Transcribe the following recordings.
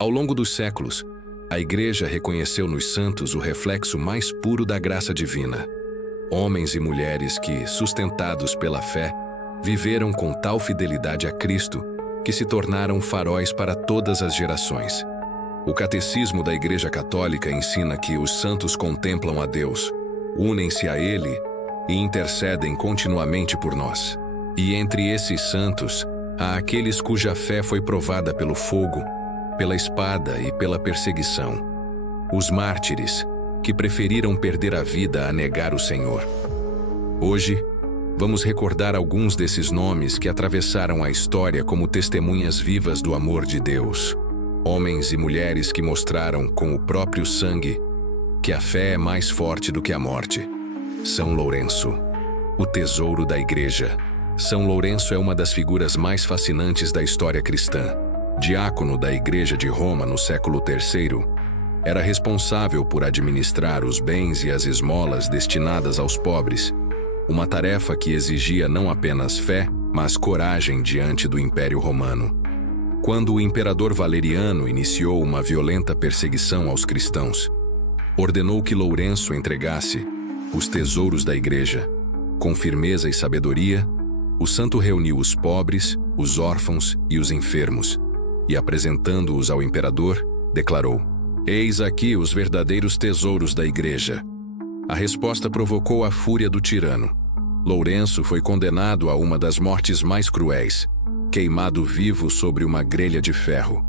Ao longo dos séculos, a Igreja reconheceu nos santos o reflexo mais puro da graça divina. Homens e mulheres que, sustentados pela fé, viveram com tal fidelidade a Cristo que se tornaram faróis para todas as gerações. O Catecismo da Igreja Católica ensina que os santos contemplam a Deus, unem-se a Ele e intercedem continuamente por nós. E entre esses santos, há aqueles cuja fé foi provada pelo fogo, pela espada e pela perseguição. Os mártires, que preferiram perder a vida a negar o Senhor. Hoje, vamos recordar alguns desses nomes que atravessaram a história como testemunhas vivas do amor de Deus. Homens e mulheres que mostraram, com o próprio sangue, que a fé é mais forte do que a morte. São Lourenço, o tesouro da Igreja. São Lourenço é uma das figuras mais fascinantes da história cristã. Diácono da Igreja de Roma no século III, era responsável por administrar os bens e as esmolas destinadas aos pobres, uma tarefa que exigia não apenas fé, mas coragem diante do Império Romano. Quando o imperador Valeriano iniciou uma violenta perseguição aos cristãos, ordenou que Lourenço entregasse os tesouros da Igreja. Com firmeza e sabedoria, o santo reuniu os pobres, os órfãos e os enfermos, e apresentando-os ao imperador, declarou: "Eis aqui os verdadeiros tesouros da Igreja." A resposta provocou a fúria do tirano. Lourenço foi condenado a uma das mortes mais cruéis, queimado vivo sobre uma grelha de ferro.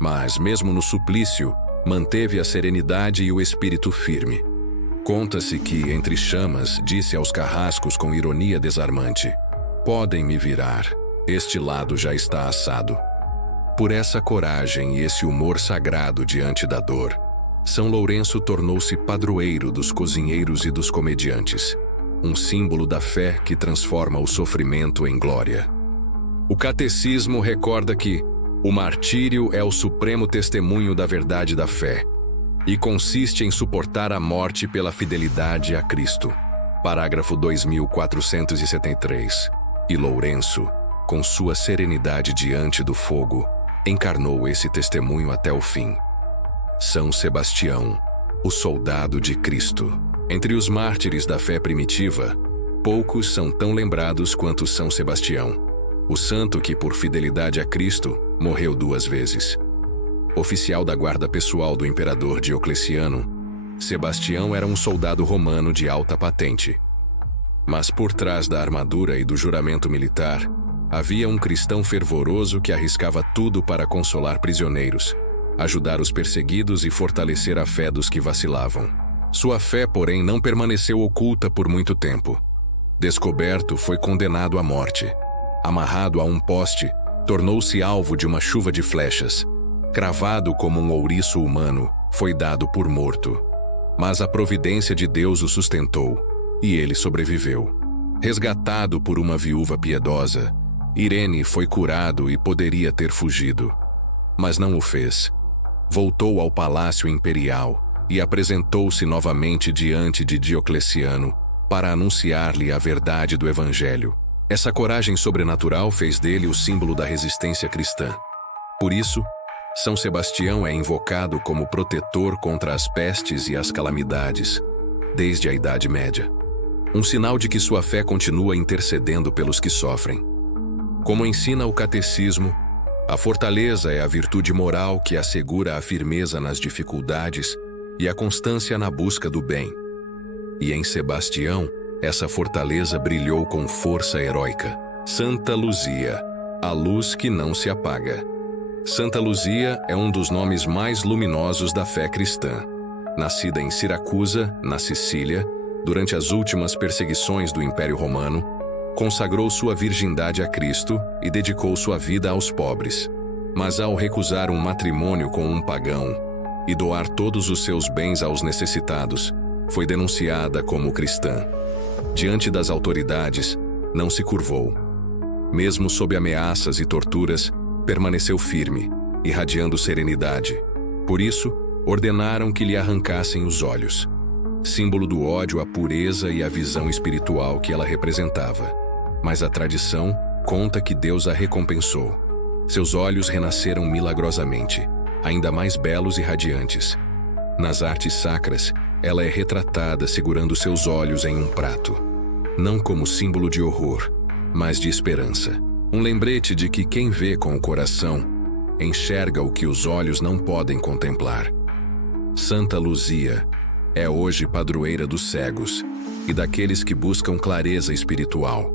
Mas, mesmo no suplício, manteve a serenidade e o espírito firme. Conta-se que, entre chamas, disse aos carrascos com ironia desarmante: "Podem me virar, este lado já está assado." Por essa coragem e esse humor sagrado diante da dor, São Lourenço tornou-se padroeiro dos cozinheiros e dos comediantes, um símbolo da fé que transforma o sofrimento em glória. O Catecismo recorda que o martírio é o supremo testemunho da verdade da fé e consiste em suportar a morte pela fidelidade a Cristo. Parágrafo 2473. E Lourenço, com sua serenidade diante do fogo, encarnou esse testemunho até o fim. São Sebastião, o soldado de Cristo. Entre os mártires da fé primitiva, poucos são tão lembrados quanto São Sebastião, o santo que, por fidelidade a Cristo, morreu 2 vezes. Oficial da guarda pessoal do imperador Diocleciano, Sebastião era um soldado romano de alta patente. Mas por trás da armadura e do juramento militar, havia um cristão fervoroso que arriscava tudo para consolar prisioneiros, ajudar os perseguidos e fortalecer a fé dos que vacilavam. Sua fé, porém, não permaneceu oculta por muito tempo. Descoberto, foi condenado à morte. Amarrado a um poste, tornou-se alvo de uma chuva de flechas. Cravado como um ouriço humano, foi dado por morto. Mas a providência de Deus o sustentou, e ele sobreviveu. Resgatado por uma viúva piedosa, Irene foi curado e poderia ter fugido. Mas não o fez. Voltou ao palácio imperial e apresentou-se novamente diante de Diocleciano para anunciar-lhe a verdade do Evangelho. Essa coragem sobrenatural fez dele o símbolo da resistência cristã. Por isso, São Sebastião é invocado como protetor contra as pestes e as calamidades, desde a Idade Média. Um sinal de que sua fé continua intercedendo pelos que sofrem. Como ensina o Catecismo, a fortaleza é a virtude moral que assegura a firmeza nas dificuldades e a constância na busca do bem. E em Sebastião, essa fortaleza brilhou com força heróica. Santa Luzia, a luz que não se apaga. Santa Luzia é um dos nomes mais luminosos da fé cristã. Nascida em Siracusa, na Sicília, durante as últimas perseguições do Império Romano, consagrou sua virgindade a Cristo e dedicou sua vida aos pobres. Mas ao recusar um matrimônio com um pagão e doar todos os seus bens aos necessitados, foi denunciada como cristã. Diante das autoridades, não se curvou. Mesmo sob ameaças e torturas, permaneceu firme, irradiando serenidade. Por isso, ordenaram que lhe arrancassem os olhos, símbolo do ódio à pureza e à visão espiritual que ela representava. Mas a tradição conta que Deus a recompensou. Seus olhos renasceram milagrosamente, ainda mais belos e radiantes. Nas artes sacras, ela é retratada segurando seus olhos em um prato, não como símbolo de horror, mas de esperança. Um lembrete de que quem vê com o coração enxerga o que os olhos não podem contemplar. Santa Luzia é hoje padroeira dos cegos e daqueles que buscam clareza espiritual.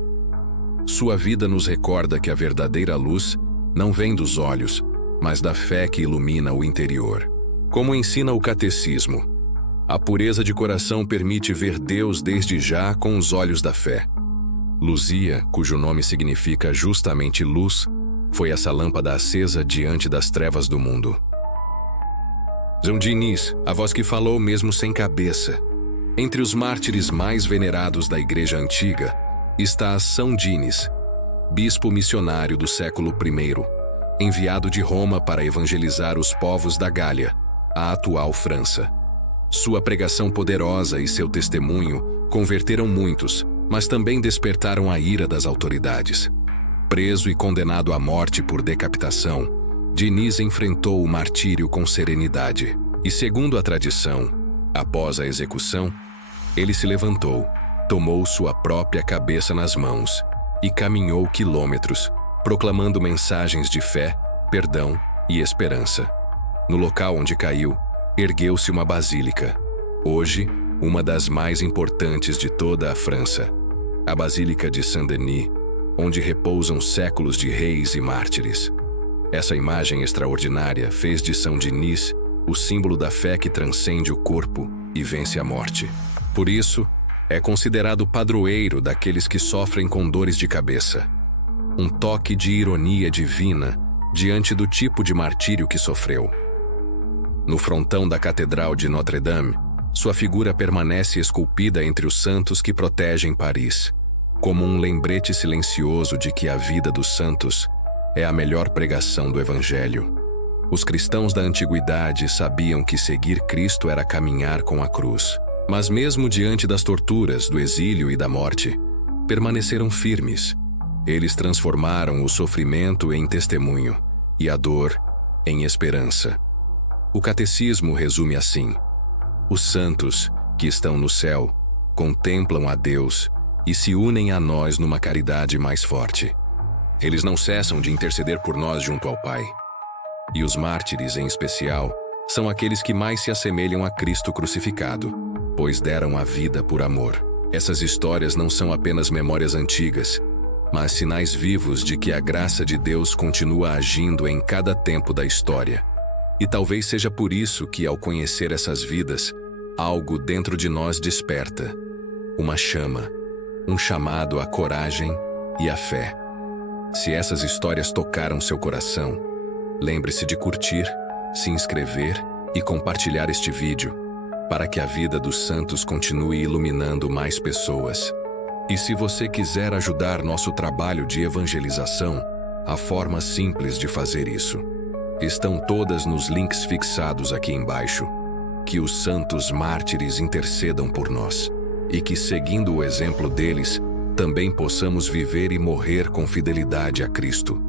Sua vida nos recorda que a verdadeira luz não vem dos olhos, mas da fé que ilumina o interior. Como ensina o catecismo, a pureza de coração permite ver Deus desde já com os olhos da fé. Luzia, cujo nome significa justamente luz, foi essa lâmpada acesa diante das trevas do mundo. São Diniz, a voz que falou mesmo sem cabeça. Entre os mártires mais venerados da Igreja Antiga está São Diniz, bispo missionário do século I, enviado de Roma para evangelizar os povos da Gália, a atual França. Sua pregação poderosa e seu testemunho converteram muitos, mas também despertaram a ira das autoridades. Preso e condenado à morte por decapitação, Diniz enfrentou o martírio com serenidade. E segundo a tradição, após a execução, ele se levantou, tomou sua própria cabeça nas mãos e caminhou quilômetros, proclamando mensagens de fé, perdão e esperança. No local onde caiu, ergueu-se uma basílica, hoje uma das mais importantes de toda a França, a Basílica de Saint-Denis, onde repousam séculos de reis e mártires. Essa imagem extraordinária fez de São Diniz o símbolo da fé que transcende o corpo e vence a morte. Por isso, é considerado padroeiro daqueles que sofrem com dores de cabeça. Um toque de ironia divina diante do tipo de martírio que sofreu. No frontão da Catedral de Notre-Dame, sua figura permanece esculpida entre os santos que protegem Paris, como um lembrete silencioso de que a vida dos santos é a melhor pregação do Evangelho. Os cristãos da antiguidade sabiam que seguir Cristo era caminhar com a cruz. Mas mesmo diante das torturas, do exílio e da morte, permaneceram firmes. Eles transformaram o sofrimento em testemunho e a dor em esperança. O catecismo resume assim: os santos, que estão no céu, contemplam a Deus e se unem a nós numa caridade mais forte. Eles não cessam de interceder por nós junto ao Pai. E os mártires, em especial, são aqueles que mais se assemelham a Cristo crucificado, pois deram a vida por amor. Essas histórias não são apenas memórias antigas, mas sinais vivos de que a graça de Deus continua agindo em cada tempo da história. E talvez seja por isso que, ao conhecer essas vidas, algo dentro de nós desperta. Uma chama, um chamado à coragem e à fé. Se essas histórias tocaram seu coração, lembre-se de curtir, se inscrever e compartilhar este vídeo, para que a vida dos santos continue iluminando mais pessoas. E se você quiser ajudar nosso trabalho de evangelização, há formas simples de fazer isso. Estão todas nos links fixados aqui embaixo. Que os santos mártires intercedam por nós, e que, seguindo o exemplo deles, também possamos viver e morrer com fidelidade a Cristo.